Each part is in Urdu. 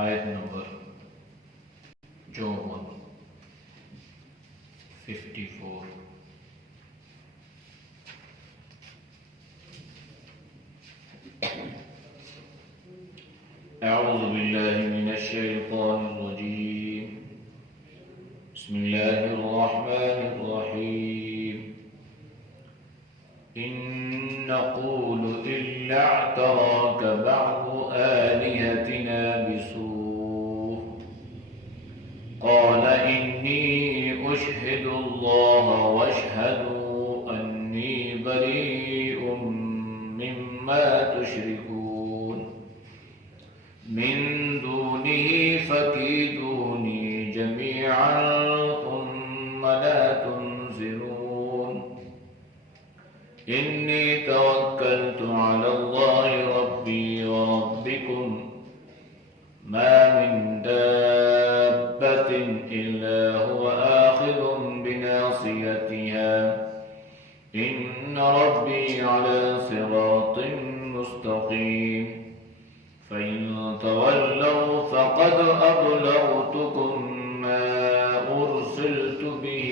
آیت نمبر 54. أعوذ بالله من الشيطان الرجيم. بسم الله الرحمن الرحيم. إن نقول إلا اعتراك بعض آلهتنا بسوء قال إني أشهد الله واشهدوا أني بريء مما تشركون من دونه فكيدوني جميعا ثم لا تنظرون إني توكلت على الله ربي وربكم ما من دابة إلا هو آخذ بناصيتها إن ربي على صراط مستقيم فإن تولوا فقد أبلغتكم ما أرسلت به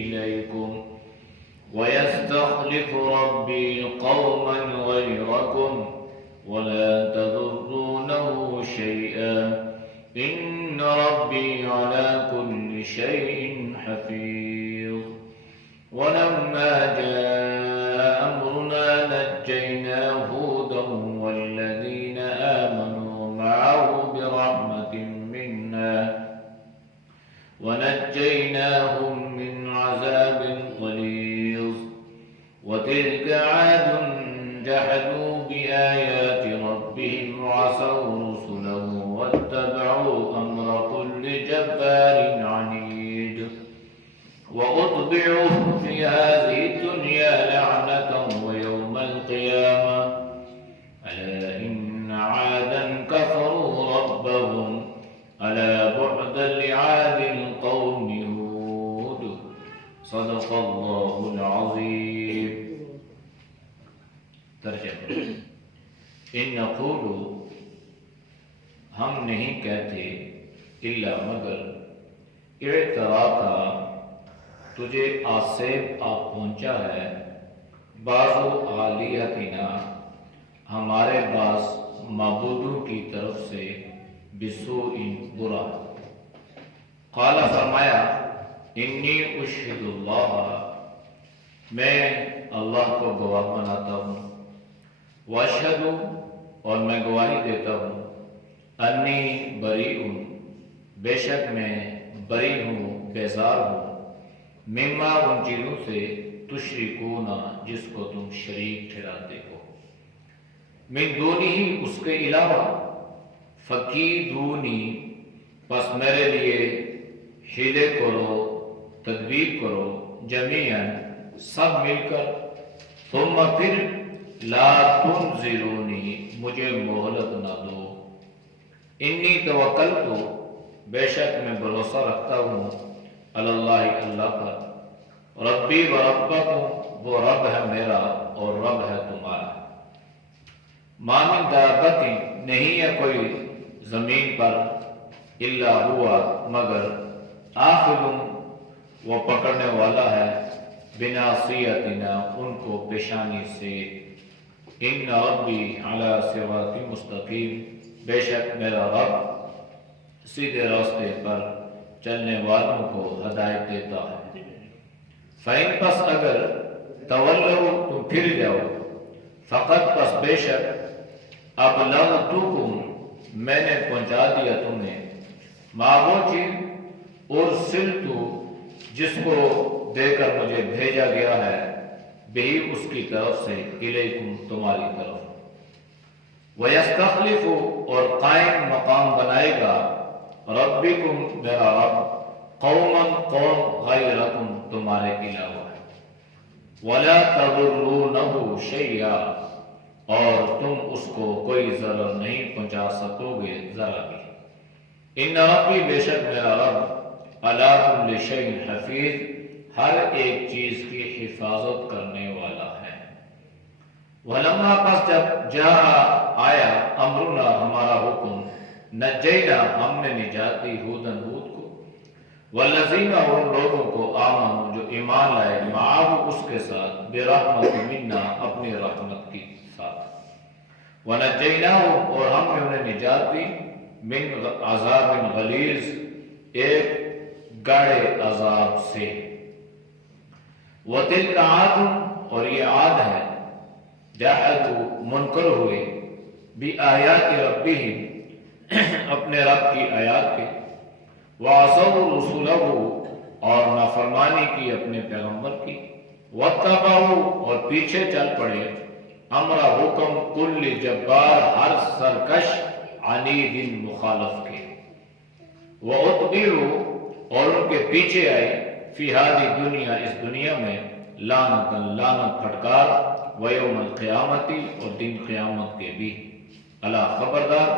إليكم ويستخلف ربي قوما غيركم ولا تضرونه شيئا إن ربي على كل شيء حفيظ. ولما جاء أمرنا نجينا هودا والذين آمنوا معه برحمة منا ونجيناهم من عذاب غليظ. وتلك عاد جحدوا بآيات ربهم وعصوا رسله واتبعوا أمر كل جبار عنيد. وأتبعوا في هذه الدنيا لعنة ويوم القيامة ألا إن عادا كفروا ربهم ألا بعدا لعاد قوم هود. صدق الله العظيم. ترجمہ ان نقول ہم نہیں کہتے الا مگر اعتراکا تجھے آصیب آ پہنچا ہے بعض آلیہتنا ہمارے بعض معبودوں کی طرف سے بسوء برا. قال فرمایا انی اشہد اللہ میں اللہ کو گواہ بناتا ہوں واشہد اور میں گواہی دیتا ہوں انی بریء بے شک میں بری ہوں بیزار ہوں مما ان چیزوں سے تشرکون جس کو تم شریک ٹھہراتے ہو من دونی اس کے علاوہ فکیدونی پس میرے لیے ہیلے کرو تدبیر کرو جمیعاً سب مل کر ثم پھر لا تنظرونی مجھے مہلت نہ دو انی توکلت بے شک میں بھروسہ رکھتا ہوں اللہ اللہ پر ربی و ربکم وہ رب ہے میرا اور رب ہے تمہارا. ما من دابت نہیں ہے کوئی زمین پر الا ہوا مگر آخذ وہ پکڑنے والا ہے بناصیتنا ان کو پیشانی سے. ان ربی علی صراط مستقیم بے شک میرا رب سیدھے راستے پر چلنے والوں کو ہدایت دیتا ہے. فَإِن پس اگر تولو تم پھر جاؤ فقط پس بے شک ابلغتکم میں نے پہنچا دیا تمہیں ما وہ چیز ارسلتو جس کو دے کر مجھے بھیجا گیا ہے بہی اس کی طرف سے الیکم تمہاری طرف. وَيَسْتَخْلِفُ اور قائم مقام بنائے گا ربکم میرا رب قوما قوم غیرکم تمہارے علاوہ وَلَا تَضُرُّونَهُ شَيْئًا اور تم اس کو کوئی ضرر نہیں پہنچا سکو گے ذرا بھی. ان ربی بے شک میرا رب علی کل شیء حفیظ ہر ایک چیز کی حفاظت کرنے والا ہے. وَلَمَّا پس جب جاء آیا امرنا ہمارا حکم نجینا ہم نے نجات دی ہودن ہود کو، والذین اور ان لوگوں کو آمنوا جو ایمان لائے، معاہ اس کے ساتھ، برحمت منا اپنی رحمت کی ساتھ، ونجیناہم اور ہم نے انہیں نجات دی، من عذاب غلیظ ایک گاڑے عذاب سے، وَتِلْكَ عَادٌ اور یہ عاد ہے، جاحدوا منکر ہوئے، بِآیاتِ ربہم اپنے رب کی آیات کے، وَعَصَوْا رُسُلَهُ اور نافرمانی کی اپنے پیغمبر کی، وَاتَّبَعُوا اور پیچھے چل پڑے، امر حکم کل جبار ہر سرکش عنید مخالف کے، وَأُتْبِعُوا اور ان کے پیچھے آئے، فی ہادی دنیا اس دنیا میں، لعنت لعنت پھٹکار، ویوم القیامتی اور دن قیامت کے بھی، الا خبردار،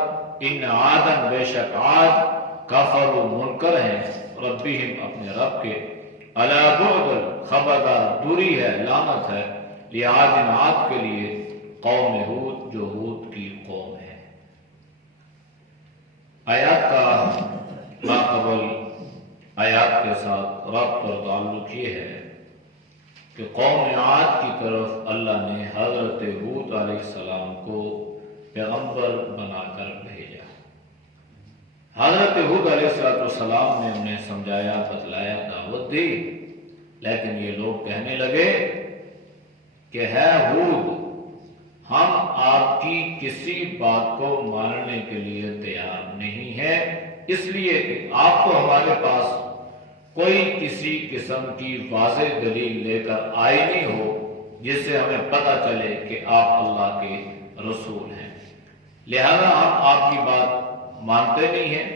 ان عادن بے شک عاد، کفر و منکر ہیں، ربہم اپنے رب کے، الا بعد خبردار دوری ہے لعنت ہے، لعاد عاد کے لیے، قوم ہود جو ہود کی قوم ہے۔ آیات کا ماقبل آیات کے ساتھ ربط اور تعلق یہ ہے کہ قوم عاد کی طرف اللہ نے حضرت ہود علیہ السلام کو پیغمبر بنا کر بھیجا۔ حضرت ہود علیہ السلام نے انہیں سمجھایا، بتلایا، دعوت دی، لیکن یہ لوگ کہنے لگے کہ ہے ہود، ہم آپ کی کسی بات کو ماننے کے لیے تیار نہیں ہیں، اس لیے کہ آپ تو ہمارے پاس کوئی کسی قسم کی واضح دلیل لے کر آئے نہیں ہو جس سے ہمیں پتہ چلے کہ آپ اللہ کے رسول ہیں، لہذا ہم آپ کی بات مانتے نہیں ہیں،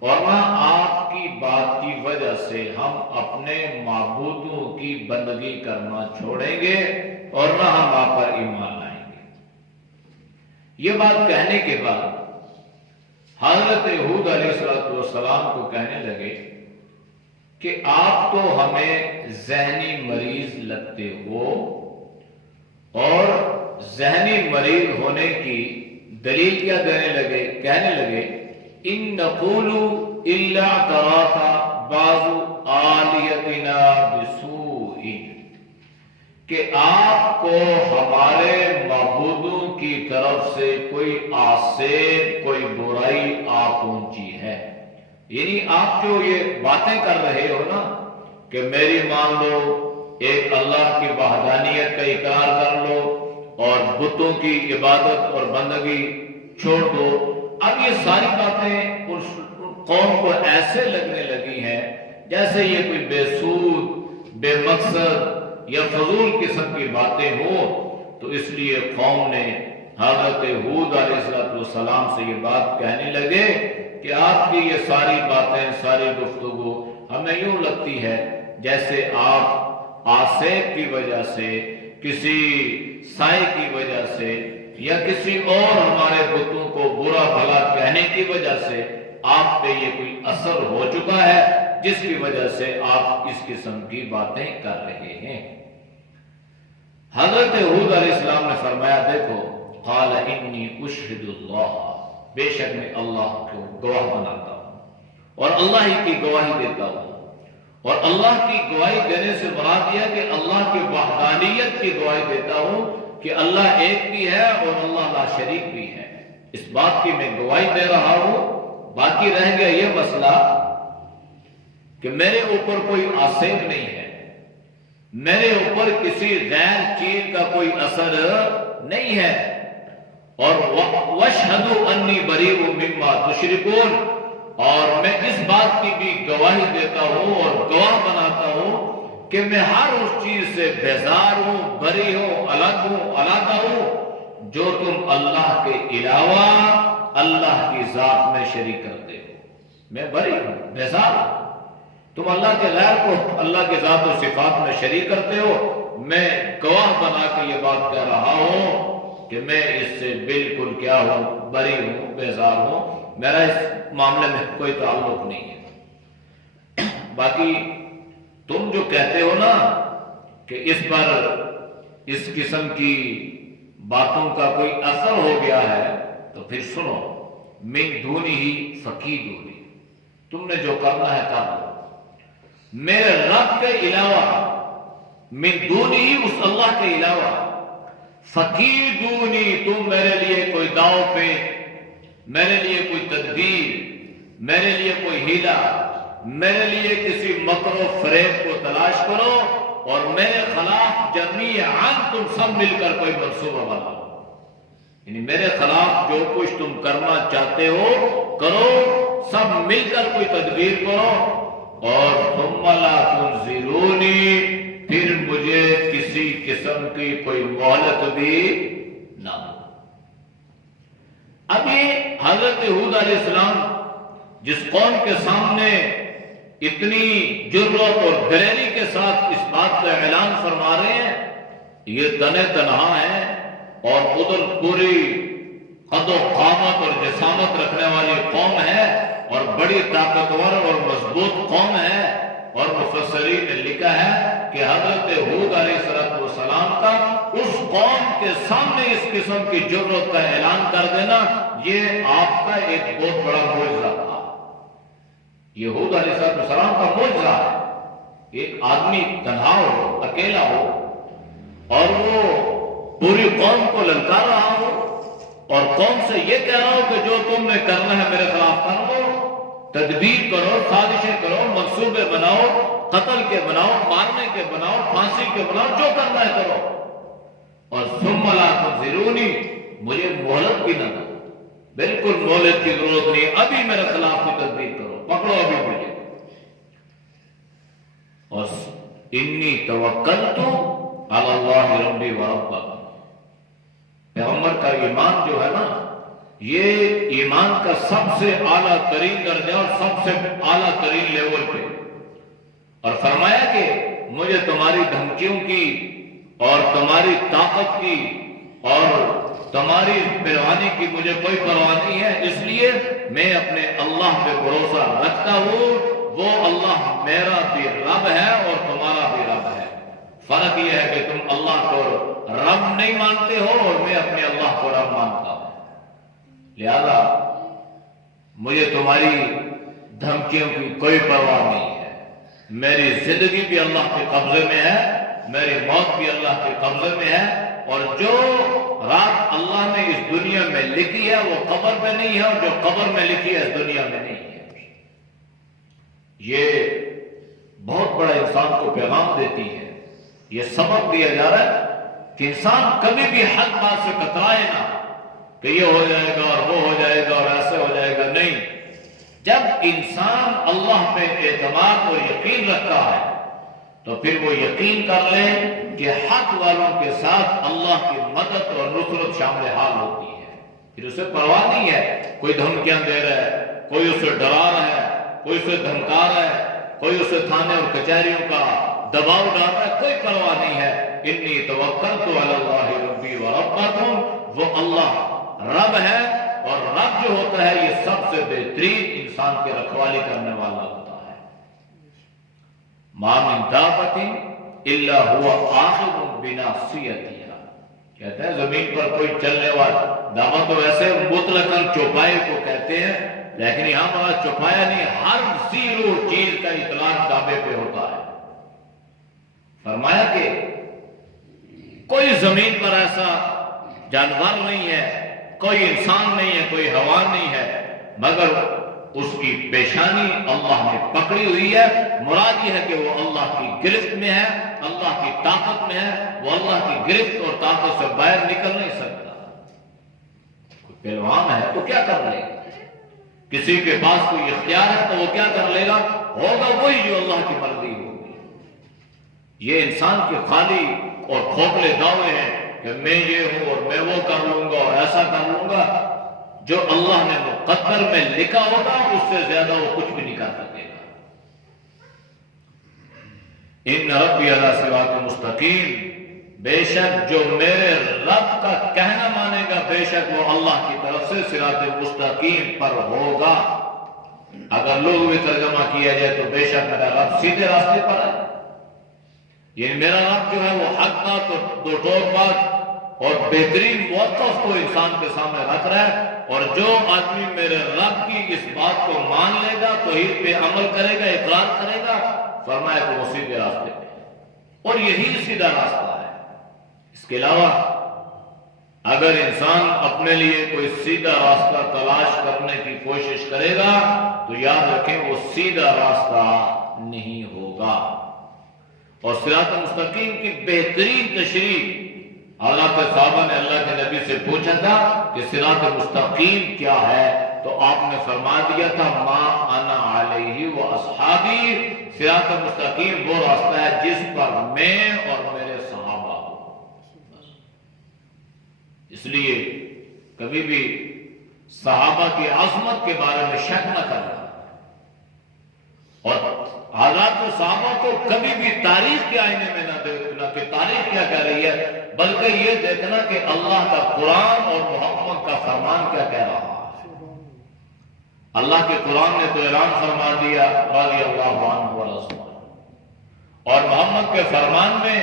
اور نہ آپ کی بات کی وجہ سے ہم اپنے معبودوں کی بندگی کرنا چھوڑیں گے، اور نہ ہم آپ پر ایمان لائیں گے۔ یہ بات کہنے کے بعد حضرت ہود علیہ السلام کو کہنے لگے کہ آپ تو ہمیں ذہنی مریض لگتے ہو، اور ذہنی مریض ہونے کی دلیل کیا دینے لگے، کہنے لگے ان نقول الا تراک بعض آلیتنا بسوء، کہ آپ کو ہمارے معبودوں کی طرف سے کوئی آسیب، کوئی برائی آ پہنچی ہے، یعنی آپ جو یہ باتیں کر رہے ہو نا کہ میری مان لو، ایک اللہ کی وحدانیت کا اقرار کر لو، اور بتوں کی عبادت اور بندگی چھوڑ دو، اب یہ ساری باتیں اس قوم کو ایسے لگنے لگی ہیں جیسے یہ کوئی بے سود، بے مقصد یا فضول قسم کی باتیں ہوں، تو اس لیے قوم نے حضرت ہود علیہ السلام سے یہ بات کہنے لگے کہ آپ کی یہ ساری باتیں، ساری گفتگو ہمیں یوں لگتی ہے جیسے آپ آسیب کی وجہ سے، کسی سائے کی وجہ سے، یا کسی اور ہمارے بتوں کو برا بھلا کہنے کی وجہ سے آپ پہ یہ کوئی اثر ہو چکا ہے، جس کی وجہ سے آپ اس قسم کی باتیں کر رہے ہیں۔ حضرت ہود علیہ السلام نے فرمایا، دیکھو، قال انی اشہد اللہ، بے شک میں اللہ کو گواہ بناتا ہوں اور اللہ ہی کی گواہی دیتا ہوں، اور اللہ کی گواہی دینے سے مراد یہ کہ اللہ کی وحدانیت کی گواہی دیتا ہوں کہ اللہ ایک بھی ہے اور اللہ لا شریک بھی ہے، اس بات کی میں گواہی دے رہا ہوں۔ باقی رہ گیا یہ مسئلہ کہ میرے اوپر کوئی آسیب نہیں ہے، میرے اوپر کسی غیر چیز کا کوئی اثر نہیں ہے، اور وَاشْهَدُ أَنِّي بَرِيءٌ مِّمَّا تُشْرِكُونَ، اور میں اس بات کی بھی گواہی دیتا ہوں اور گواہ بناتا ہوں کہ میں ہر اس چیز سے بیزار ہوں، بری ہوں، الگ ہوں، علیحدہ ہوں جو تم اللہ کے علاوہ اللہ کی ذات میں شریک کرتے ہو، میں بری ہوں، بیزار ہوں، تم اللہ کے غیر کو اللہ کے ذات و صفات میں شریک کرتے ہو، میں گواہ بنا کے یہ بات کہہ رہا ہوں کہ میں اس سے بالکل کیا ہوں، بری ہوں، بیزار ہوں، میرا اس معاملے میں کوئی تعلق نہیں ہے۔ باقی تم جو کہتے ہو نا کہ اس پر اس قسم کی باتوں کا کوئی اثر ہو گیا ہے، تو پھر سنو، من دونہی فکیدونی، تم نے جو کرنا ہے کر لو میرے رب کے علاوہ، من دونہی اس اللہ کے علاوہ، فکیدونی تم میرے لیے کوئی داؤ پہ، میرے لیے کوئی تدبیر، میرے لیے کوئی ہیلا، میرے لیے کسی مکر و فریب کو تلاش کرو اور میرے خلاف جمیعاً تم سب مل کر کوئی منصوبہ بناؤ، یعنی میرے خلاف جو کچھ تم کرنا چاہتے ہو کرو، سب مل کر کوئی تدبیر کرو، اور ثم لا تنظرونی، پھر مجھے کسی قسم کی کوئی مہلت بھی نہ دو۔ اب یہ حضرت ہود علیہ السلام جس قوم کے سامنے اتنی جرات اور دلیری کے ساتھ اس بات کا اعلان فرما رہے ہیں، یہ تنے تنہا ہے اور ادھر پوری قد و قامت اور جسامت رکھنے والی قوم ہے اور بڑی طاقتور اور مضبوط قوم ہے، اور مفسرین نے لکھا ہے کہ حضرت ہود علیہ السلام کا اس قوم کے سامنے اس قسم کی جرات کا اعلان کر دینا یہ آپ کا ایک بہت بڑا معجزہ تھا۔ یہ ہود علیہ السلام کا معجزہ ہے، ایک آدمی تنہا ہو، اکیلا ہو، اور وہ پوری قوم کو للکار رہا ہو اور قوم سے یہ کہہ رہا ہو کہ جو تم نے کرنا ہے میرے خلاف کر لو، تدبیر کرو، سازشیں کرو، منصوبے بناؤ، قتل کے بناؤ، مارنے کے بناؤ، پھانسی کے بناؤ، جو کرنا ہے کرو، اور ثم لا تنظرونی، مجھے مہلت بھی نہ دو، بالکل مہلت کی ضرورت نہیں، ابھی میرے خلاف کی تدبیر کرو، پکڑو ابھی مجھے۔ اور انی توکلت علی اللہ ربی و ربکم، پیغمبر کا ایمان جو ہے نا، یہ ایمان کا سب سے اعلیٰ ترین درجہ اور سب سے اعلیٰ ترین لیول پہ، اور فرمایا کہ مجھے تمہاری دھمکیوں کی اور تمہاری طاقت کی اور تمہاری پروانی کی مجھے کوئی پرواہ نہیں ہے، اس لیے میں اپنے اللہ پہ بھروسہ رکھتا ہوں، وہ اللہ میرا بھی رب ہے اور تمہارا بھی رب ہے۔ فرق یہ ہے کہ تم اللہ کو رب نہیں مانتے ہو اور میں اپنے اللہ کو رب مانتا ہوں، لہذا مجھے تمہاری دھمکیوں کی کوئی پرواہ نہیں ہے، میری زندگی بھی اللہ کے قبضے میں ہے، میری موت بھی اللہ کے قبضے میں ہے، اور جو رات اللہ نے اس دنیا میں لکھی ہے وہ قبر میں نہیں ہے، اور جو قبر میں لکھی ہے اس دنیا میں نہیں ہے۔ یہ بہت بڑا انسان کو پیغام دیتی ہے، یہ سبق دیا جا رہا ہے کہ انسان کبھی بھی حق بات سے کترائے نہ کہ یہ ہو جائے گا اور وہ ہو جائے گا اور ایسے ہو جائے گا، نہیں۔ جب انسان اللہ پہ اعتماد اور یقین رکھتا ہے تو پھر وہ یقین کر لے کہ حق والوں کے ساتھ اللہ کی مدد اور نصرت شامل حال ہوتی ہے، پھر اسے پرواہ نہیں ہے کوئی دھمکیاں دے رہا ہے، کوئی اسے ڈرا رہا ہے، کوئی اسے دھمکا رہا ہے، کوئی اسے تھانے اور کچہریوں کا دباؤ ڈال رہا ہے، کوئی پرواہ نہیں ہے۔ انی توکلت علی اللہ ربی و ربکم، وہ اللہ رب ہے، اور رب جو ہوتا ہے یہ سب سے بہترین انسان کی رکھوالی کرنے والا ہوتا ہے۔ ما من دابۃ الا هو آخذ بناصیتها، کہتے ہیں زمین پر کوئی چلنے والا دابہ تو ویسے مطلقاً چوپائے کو کہتے ہیں، لیکن یہاں پر چوپایا نہیں، ہر زیرو چیز کا اطلاق دابے پہ ہوتا ہے۔ فرمایا کہ کوئی زمین پر ایسا جانور نہیں ہے، کوئی انسان نہیں ہے، کوئی حیوان نہیں ہے، مگر اس کی پیشانی اللہ نے پکڑی ہوئی ہے۔ مراد یہ ہے کہ وہ اللہ کی گرفت میں ہے، اللہ کی طاقت میں ہے، وہ اللہ کی گرفت اور طاقت سے باہر نکل نہیں سکتا۔ کوئی پہلوان ہے تو کیا کر لے گا، کسی کے پاس کوئی اختیار ہے تو وہ کیا کر لے گا، ہوگا وہی جو اللہ کی مرضی ہوگی۔ یہ انسان کے خالی اور کھوکھلے دعوے ہیں کہ میں یہ ہوں اور میں وہ کر لوں گا اور ایسا کر لوں گا، جو اللہ نے مقدر میں لکھا ہوگا اس سے زیادہ وہ کچھ بھی نہیں کر سکے گا۔ ان ربی علی صراط مستقیم، بے شک جو میرے رب کا کہنا مانے گا بے شک وہ اللہ کی طرف سے صراط مستقیم پر ہوگا۔ اگر لوگ بھی ترجمہ کیا جائے تو بے شک میرا رب سیدھے راستے پر ہے، یعنی میرا رب جو ہے وہ حق بات اور دو ٹوک بات اور بہترین موقف کو انسان کے سامنے رکھ رہا ہے، اور جو آدمی میرے رب کی اس بات کو مان لے گا، توحید پہ عمل کرے گا، اقرار کرے گا، فرمایا کہ وہ سیدھے راستے پہ ہے، اور یہی سیدھا راستہ ہے۔ اس کے علاوہ اگر انسان اپنے لیے کوئی سیدھا راستہ تلاش کرنے کی کوشش کرے گا تو یاد رکھیں وہ سیدھا راستہ نہیں ہوگا۔ اور صراط مستقیم کی بہترین تشریح اللہ کے صحابہ نے اللہ کے نبی سے پوچھا تھا کہ صراط مستقیم کیا ہے، تو آپ نے فرما دیا تھا ما انا علیہ و اصحابی، صراط مستقیم وہ راستہ ہے جس پر میں اور میرے صحابہ ہوں۔ اس لیے کبھی بھی صحابہ کی عظمت کے بارے میں شک نہ کرنا، اور حالات و صحابہ کو کبھی بھی تاریخ کے آئینے میں نہ دیکھنا کہ تاریخ کیا کہہ رہی ہے، بلکہ یہ دیکھنا کہ اللہ کا قرآن اور محمد کا فرمان کیا کہہ رہا ہے۔ اللہ کے قرآن نے تو اعلان فرما دیا رضی اللہ عنہ ورضوان، اور محمد کے فرمان میں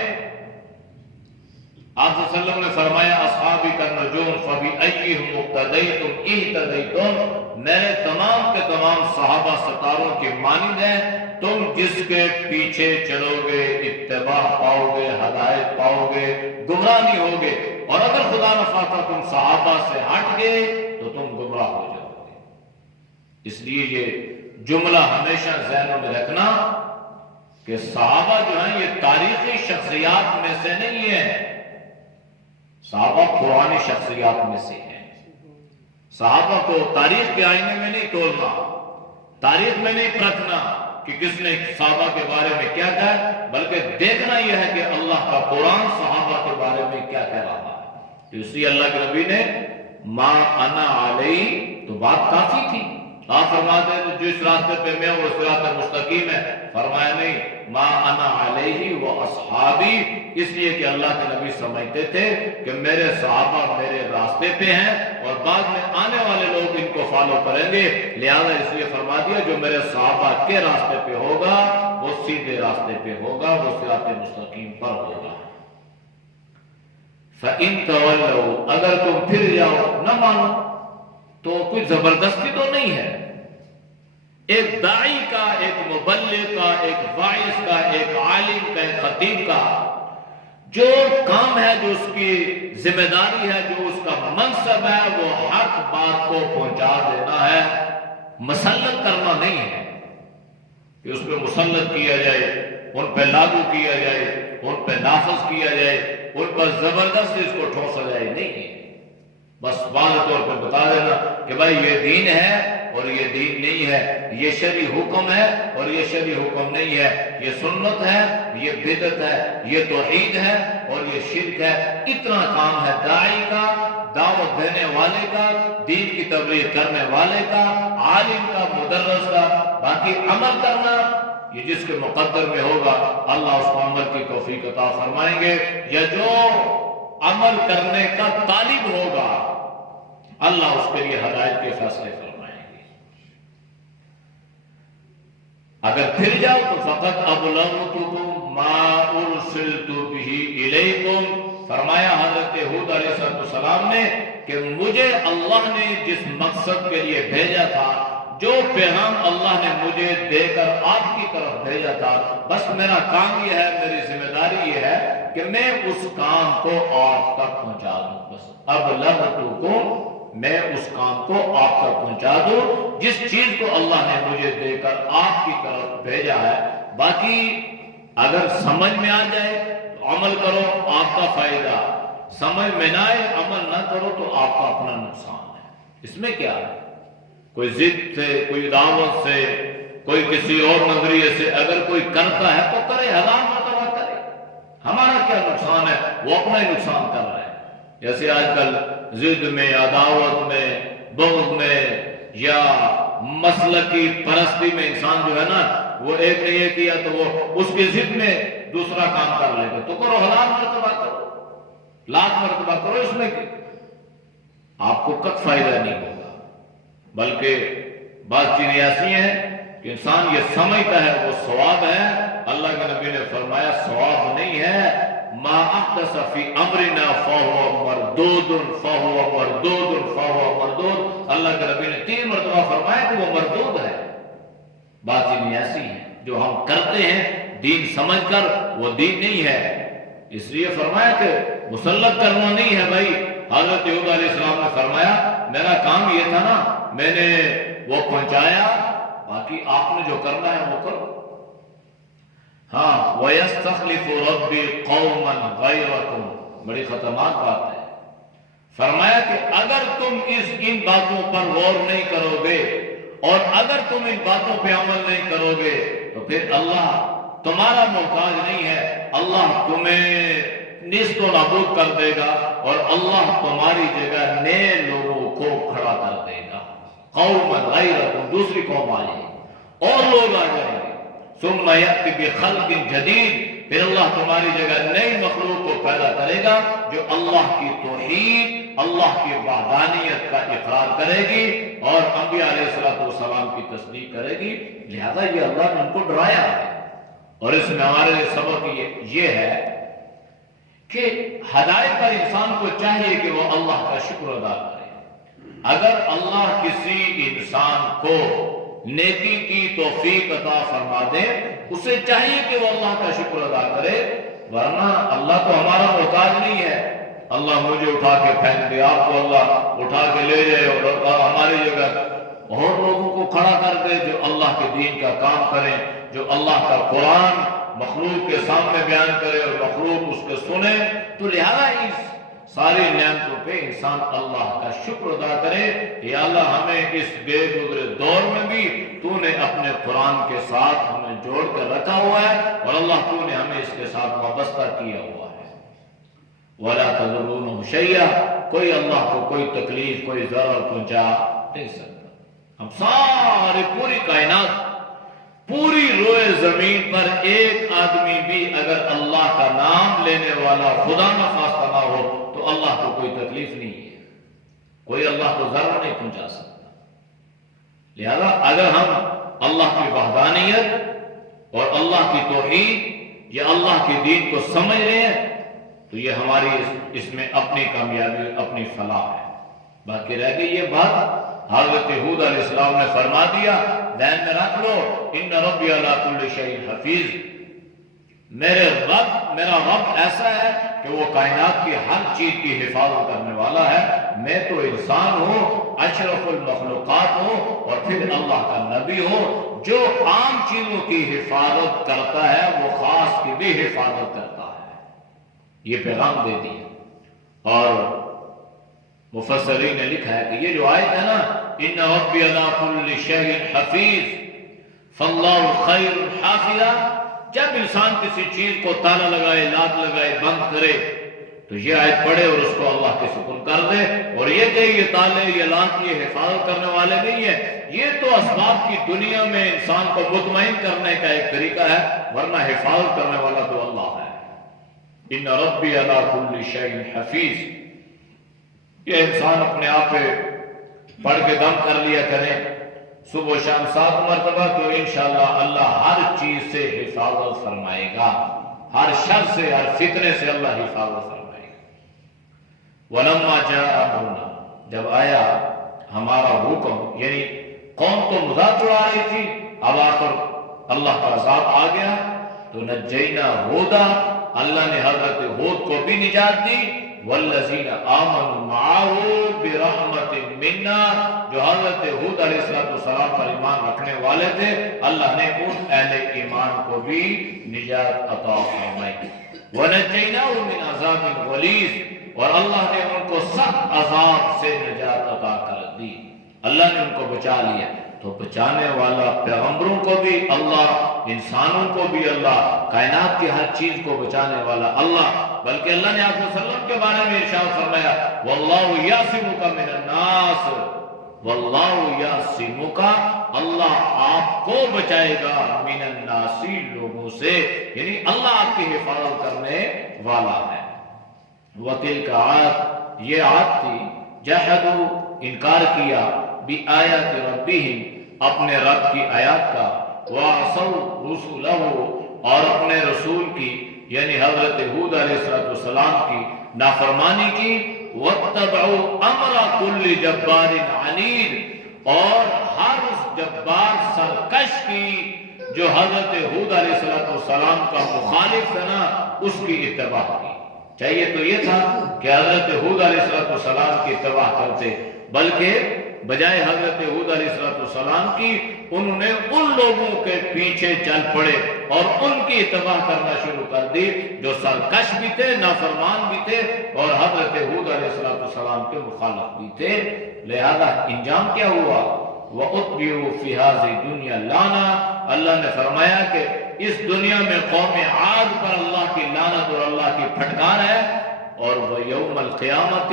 آپ صلی اللہ علیہ وسلم نے فرمایا اصحابی کا نجوم فبأیہم مقتدیتم اہتدیتم، میرے تمام کے تمام صحابہ ستاروں کی مانند ہیں، تم جس کے پیچھے چلو گے اتباع پاؤ گے، ہدایت پاؤ گے، گمراہ نہیں ہوگے، اور اگر خدا نخواستہ تم صحابہ سے ہٹ گئے تو تم گمراہ ہو جاؤ گے۔ اس لیے یہ جملہ ہمیشہ ذہنوں میں رکھنا کہ صحابہ جو ہیں یہ تاریخی شخصیات میں سے نہیں ہیں، صحابہ قرآنی شخصیات میں سے ہیں۔ صحابہ کو تاریخ کے آئینے میں نہیں تولنا، تاریخ میں نہیں پرکھنا کہ کس نے صحابہ کے بارے میں کیا کہا، بلکہ دیکھنا یہ ہے کہ اللہ کا قرآن صحابہ کے بارے میں کیا کہہ رہا ہے۔ اسی اللہ کے نبی نے ما انا علیہ تو بات کافی تھی، آپ فرماتے ہیں جو اس راستے پہ میں وہ صراط مستقیم ہے، فرمایا نہیں ما انا علیہ و اصحابی، اس لیے کہ اللہ کے نبی سمجھتے تھے کہ میرے صحابہ میرے راستے پہ ہیں اور بعد میں آنے والے لوگ ان کو فالو کریں گے، لہذا اس لیے فرما دیا جو میرے صحابہ کے راستے پہ ہوگا وہ سیدھے راستے پہ ہوگا، وہ صراط مستقیم پر ہوگا۔ فَإِن تَوَلَّوْا، اگر تم پھر جاؤ نہ مانو، تو کوئی زبردستی تو نہیں ہے، ایک داعی کا، ایک مبلغ کا، ایک واعظ کا، ایک عالم کا، ایک خطیب کا جو کام ہے، جو اس کی ذمہ داری ہے، جو اس کا منصب ہے، وہ حق بات کو پہنچا دینا ہے، مسلط کرنا نہیں ہے کہ اس پہ مسلط کیا جائے، ان پہ لاگو کیا جائے، ان پہ نافذ کیا جائے، ان پر زبردست اس کو ٹھونسا جائے، نہیں ہے، بس واضح طور پر بتا دینا کہ بھائی یہ دین ہے اور یہ دین نہیں ہے، یہ شرعی حکم ہے اور یہ شرعی حکم نہیں ہے، یہ سنت ہے، یہ بدعت ہے، یہ توحید ہے اور یہ شرک ہے۔ اتنا کام ہے داعی کا، دعوت دینے والے کا، دین کی تبلیغ کرنے والے کا، عالم کا، مدرس کا، باقی عمل کرنا یہ جس کے مقدر میں ہوگا اللہ اس کو عمل کی توفیق عطا فرمائیں گے، یا جو عمل کرنے کا طالب ہوگا اللہ اس کے لیے ہدایت کے فیصلے فرمائیں گے۔ اگر پھر جاؤ تو فقط ابلغتکم ما ارسلت بہ الیکم، فرمایا حضرت ہود علیہ السلام نے کہ مجھے اللہ نے جس مقصد کے لیے بھیجا تھا، جو پیغام اللہ نے مجھے دے کر آپ کی طرف بھیجا تھا، بس میرا کام یہ ہے، میری ذمہ داری یہ ہے کہ میں اس کام کو آپ تک پہنچا دوں، بس ابلغتکم، میں اس کام کو آپ تک پہنچا دوں جس چیز کو اللہ نے مجھے دے کر آپ کی طرف بھیجا ہے۔ باقی اگر سمجھ میں آ جائے تو عمل کرو، آپ کا فائدہ، سمجھ میں نہ آئے عمل نہ کرو تو آپ کا اپنا نقصان ہے۔ اس میں کیا ہے، کوئی ضد سے، کوئی دعوت سے، کوئی کسی اور نظریے سے اگر کوئی کرتا ہے تو کرے، 1000 مرتبہ کرے، ہمارا کیا نقصان ہے، وہ اپنا ہی نقصان کر رہا ہے۔ جیسے آج کل ضد میں، عداوت میں، بغض میں یا مسلکی پرستی میں انسان جو ہے نا وہ ایک نے یہ کیا تو وہ اس کی ضد میں دوسرا کام کر لے گا، تو کرو، 1000 مرتبہ کرو، 1,00,000 مرتبہ کرو، اس میں آپ کو کچھ فائدہ نہیں ہوگا، بلکہ بعض چیزیں ایسی ہیں کہ انسان یہ سمجھتا ہے وہ ثواب ہے، اللہ کے نبی نے فرمایا ثواب نہیں ہے، ما احدث فی امرنا فہو مردود فہو مردود فہو مردود. اللہ کے نبی نے 3 مرتبہ فرمایا کہ وہ مردود ہے. بات نہیں ایسی ہے جو ہم کرتے ہیں دین سمجھ کر وہ دین نہیں ہے. اس لیے فرمایا کہ مسلط کرنا نہیں ہے بھائی. حضرت یعقوب علیہ السلام نے فرمایا میرا کام یہ تھا نا, میں نے وہ پہنچایا, باقی آپ نے جو کرنا ہے وہ کرو. ہاں وَيَسْتَخْلِفُ رَبِّي قَوْمًا غَيْرَكُمْ, بڑی خطرناک بات ہے. فرمایا کہ اگر تم ان باتوں پر غور نہیں کرو گے اور اگر تم ان باتوں پہ عمل نہیں کرو گے تو پھر اللہ تمہارا محتاج نہیں ہے. اللہ تمہیں نیست و نابود کر دے گا اور اللہ تمہاری جگہ نئے لوگوں کو کھڑا کر دے گا. قوما غیرکم, دوسری قوم آ جائے اور لوگ آ جائیں گے. ثم یأتی بخلق جدید, پھر اللہ تمہاری جگہ نئی مخلوق کو پیدا کرے گا جو اللہ کی توحید, اللہ کی وحدانیت کا اقرار کرے گی اور انبیاء علیہ السلام کی تصدیق کرے گی. لہذا یہ اللہ نے ان کو ڈرایا ہے. اور اس میں ہمارے لیے سبق یہ ہے کہ ہدایت پر انسان کو چاہیے کہ وہ اللہ کا شکر ادا کرے. اگر اللہ کسی انسان کو نیکی کی توفیق عطا فرما دے, اسے چاہیے کہ وہ اللہ کا شکر ادا کرے, ورنہ اللہ تو ہمارا محتاج نہیں ہے. اللہ مجھے اٹھا کے پھینک دے, آپ کو اللہ اٹھا کے لے جائے اور ہماری جگہ اور لوگوں کو کھڑا کر دے جو اللہ کے دین کا کام کریں, جو اللہ کا قرآن مخلوق کے سامنے بیان کرے اور مخلوق اس کو سنے. تو لہذا اس ساری نعمتوں پہ انسان اللہ کا شکر ادا کرے. یا اللہ ہمیں اس بے گزرے دور میں بھی تو نے اپنے قرآن کے ساتھ ہمیں جوڑ کر رکھا ہوا ہے اور اللہ تو نے ہمیں اس کے ساتھ وابستہ کیا ہوا ہے. وَلَا تَضُرُّونَهُ شَيْئًا, کوئی اللہ کو کوئی تکلیف کوئی ضرر پہنچا نہیں سکتا. ہم سارے پوری کائنات پوری روئے زمین پر ایک آدمی بھی اگر اللہ کا نام لینے والا خدا نخواستہ نہ ہو تو اللہ کو کوئی تکلیف نہیں ہے, کوئی اللہ کو ضرر نہیں پہنچا سکتا. لہذا اگر ہم اللہ کی وحدانیت اور اللہ کی توحید یا اللہ کے دین کو سمجھ رہے ہیں تو یہ ہماری اس میں اپنی کامیابی اپنی فلاح ہے. باقی رہ گئی یہ بات حضرت ہود علیہ السلام نے فرما دیا, ذہن میں رکھ لو, ان ربی علی کل شیء حفیظ, میرا رب ایسا ہے کہ وہ کائنات کی ہر چیز کی حفاظت کرنے والا ہے. میں تو انسان ہوں, اشرف المخلوقات ہوں اور پھر اللہ کا نبی ہوں. جو عام چیزوں کی حفاظت کرتا ہے وہ خاص کی بھی حفاظت کرتا ہے. یہ پیغام دے دیا. اور مفسرین نے لکھا ہے کہ یہ جو آیت ہے نا, ان ربی علی کل شیء حفیظ فاللہ خیر حافظا, جب انسان کسی چیز کو تالا لگائے, لات لگائے, بند کرے تو یہ آیت پڑھے اور اس کو اللہ کے سپرد کر دے. اور یہ کہ یہ تالے یہ لات یہ حفاظت کرنے والے نہیں ہیں, یہ تو اسباب کی دنیا میں انسان کو مطمئن کرنے کا ایک طریقہ ہے, ورنہ حفاظت کرنے والا تو اللہ ہے. ان ربی علی کل شیء حفیظ, یہ انسان اپنے آپ پہ پڑھ کے دم کر لیا کریں صبح و شام 7 مرتبہ, تو انشاءاللہ اللہ ہر چیز سے حفاظت فرمائے گا, ہر شر سے ہر فتنے سے اللہ حفاظت فرمائے گا. وَلَمَّا جَاءَ أَمْرُنَا, جب آیا ہمارا حکم, یعنی قوم تو مذاق اڑا رہی تھی, اب آ کر اللہ کا عذاب آ گیا تو نجینا ہودا, اللہ نے حضرت ہود کو بھی نجات دی. والذین آمنوا معه برحمت منا, جو حضرت ہود علیہ السلام پر ایمان رکھنے والے تھے, اللہ نے ان اہل ایمان کو بھی نجات عطا فرمائی. ونجیناہ من عذاب غلیظ, اور اللہ نے ان کو سخت عذاب سے نجات عطا کر دی. اللہ نے ان کو بچا لیا. تو بچانے والا پیغمبروں کو بھی اللہ, انسانوں کو بھی اللہ, کائنات کی ہر چیز کو بچانے والا اللہ. بلکہ اللہ نے آپ صلی اللہ علیہ وسلم کے بارے میں ارشاد فرمایا, واللہ یعصمک من الناس, واللہ یعصمک, اللہ آپ کو بچائے گا, من الناس, لوگوں سے, یعنی اللہ آپ کی حفاظت کرنے والا ہے. وتلک عاد, یہ عاد تھی, جحدوا, انکار کیا, بآیات ربہم, اپنے رب کی آیات کا, وعصوا رسولہ, اور اپنے رسول کی, یعنی حضرت ہود علیہ السلام کی نافرمانی کی، وَاتَّبَعُوا أَمْرَ كُلِّ جَبَّارٍ عَنِيدٍ، اور ہر اس جبار سرکش کی جو حضرت ہود علیہ السلام کا مخالف ہے نا، اس کی اتباع کی۔ چاہیے تو یہ تھا کہ حضرت ہود علیہ السلام کی اتباع کرتے، بلکہ بجائے حضرت ہود علیہ السلام کی انہوں نے ان لوگوں کے پیچھے چل پڑے اور ان کی اتباع کرنا شروع کر دی جو سرکش بھی تھے، نافرمان بھی تھے، اور حضرت ہود علیہ السلام کے مخالف بھی تھے۔ لہذا انجام کیا ہوا؟ وَأُتْبِعُوا فِي هَذِهِ الدُّنْيَا لَعْنَةً، اللہ نے فرمایا کہ اس دنیا میں قوم عاد پر اللہ کی لعنت اور اللہ کی پھٹکار ہے، اور وَيَوْمَ الْقِيَامَةِ،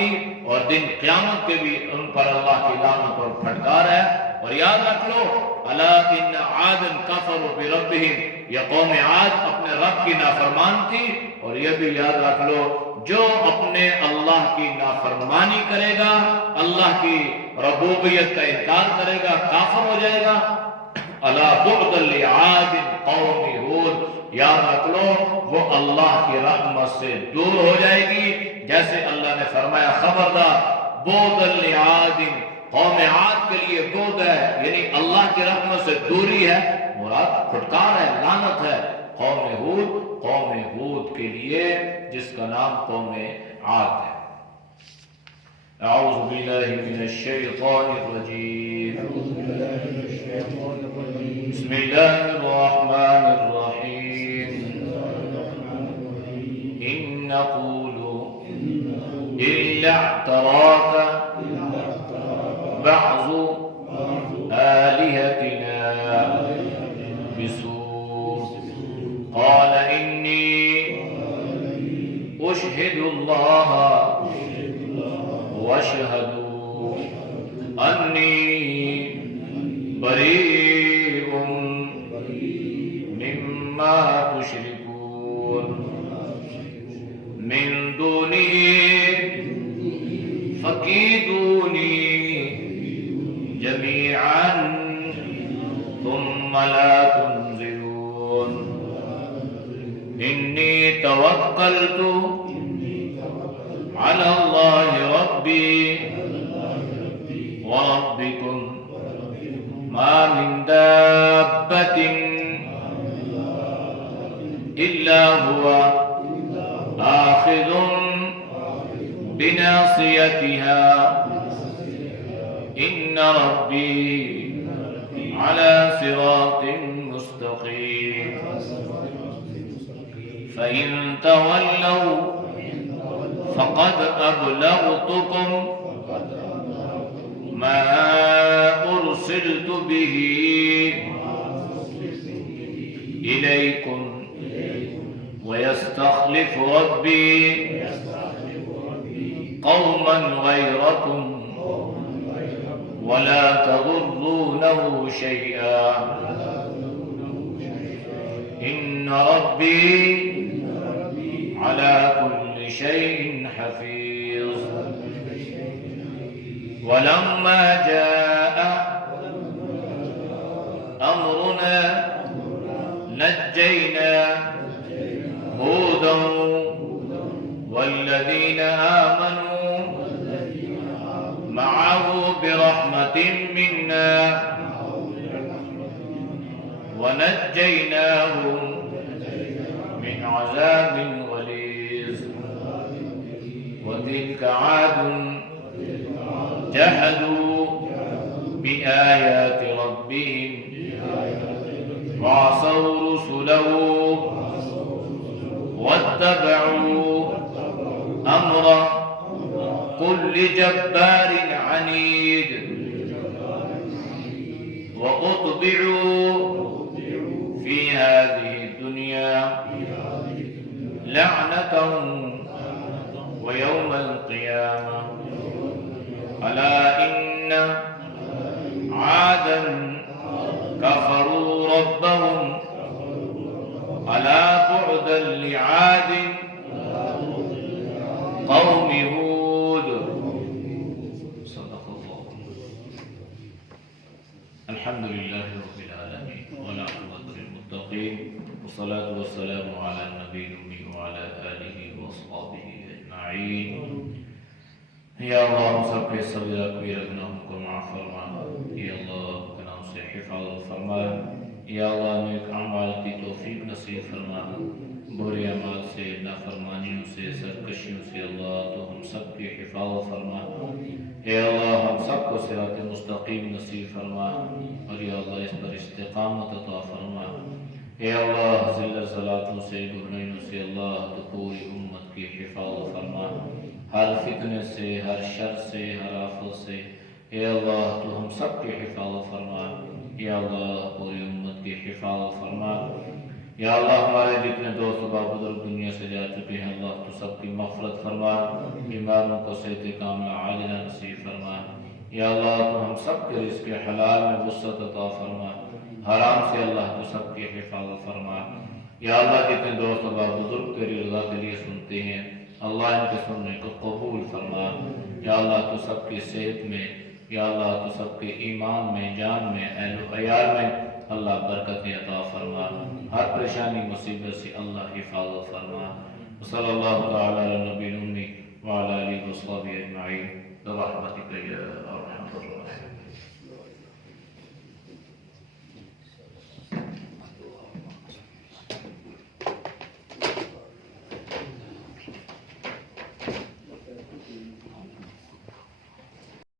اور دن قیامت کے بھی ان پر اللہ کی لعنت اور پھٹکار ہے۔ اور یاد رکھ لو، أَلَا إِنَّ عَادًا كَفَرُوا بِرَبِّهِمْ، یہ قوم عاد اپنے رب کی نافرمان تھی، اور یہ بھی یاد رکھ لو جو اپنے اللہ کی نافرمانی کرے گا، اللہ کی ربوبیت کا انکار کرے گا، کافر ہو جائے گا۔ أَلَا بُعْدًا لِعَادٍ قَوْمِ هُودٍ، یاد رکھ لو وہ اللہ کی رحمت سے دور ہو جائے گی، جیسے اللہ نے فرمایا خبردار بُعْدًا لِعَادٍ، قوم عاد کے لیے بعد ہے، یعنی اللہ کی رحمت سے دوری ہے، مراد پھٹکار ہے، لعنت ہے۔ قوم ہود کے لیے جس کا نام قوم عاد ہے۔ اعوذ باللہ من الشیطان الرجیم، بسم اللہ الرحمن الرحیم، ان نقول الا اعتراك بعض آلهتنا بسوء قال إني أشهد الله واشهدوا أني بريء مما تشركون من دونه فكيدوني جميعا ثم لا تنظرون إني توكلت على الله ربي وربكم ما من دابة إلا هو آخذ بناصيتها إن ربي على صراط مستقيم فإن تولوا فقد أبلغتكم ما أرسلت به إليكم ويستخلف ربي قوما غيركم ولا تضرونه شيئا إن ربي على كل شيء حفيظ ولما جاء أمرنا نجينا هودا والذين آمنوا معه برحمة منا ونجيناهم من عذاب غليظ وتلك عاد جحدوا بآيات ربهم وعصوا رسله واتبعوا أمر كل جبار عنيد وأطبعوا في هذه الدنيا لعنة ويوم القيامة ألا إن عادا كفروا ربهم ألا بعدا لعاد قوم هود صدق الله الحمد لله رب العالمين والعاقبة للمتقين والصلاة والسلام على النبي الأمي وعلى آله وأصحابه أجمعين. یا اللہ ہم سب کے صغیرہ کبیرہ گناہوں کو معاف فرما. یا اللہ گناہوں سے حفاظت فرما. یا اللہ نیک اعمال کی توفیق نصیب فرما. برے اعمال سے، نافرمانیوں سے، سرکشیوں سے اللہ تو ہم سب کی حفاظت فرما. اے اللہ ہم سب کو صراط مستقیم نصیب فرما اور یا اللہ اس پر استقامت عطا فرما. اے اللہ ذلت ذلاتوں سے، برائیوں سے اللہ تو پوری امت کی حفاظت فرما. ہر فتنے سے، ہر شر سے، ہر آفت سے اے اللہ تو ہم سب کی حفاظت فرما. یا اللہ پوری امت کی حفاظت فرما. یا اللہ ہمارے جتنے دوست و بزرگ دنیا سے جا چکے ہیں اللہ تو سب کی مغفرت فرما. بیماروں کو صحت کاملہ عاجلہ نصیب فرما. یا اللہ تو ہم سب کے رزق حلال میں وسعت عطا فرما. حرام سے اللہ تو سب کی حفاظت فرما. یا اللہ جتنے دوست و بزرگ تیری رضا کے لیے سنتے ہیں اللہ ان کے سننے کو قبول فرما. یا اللہ تو سب کی صحت میں، یا اللہ تو سب کے ایمان میں، جان میں، اہل و عیال میں اللہ برکت عطا فرما. ہر پریشانی مصیبت سے اللہ حفاظت فرما. صلی اللہ تعالی علی نبی الأمی وعلی آلہ وصحبہ اجمعین برحمتک یا ارحم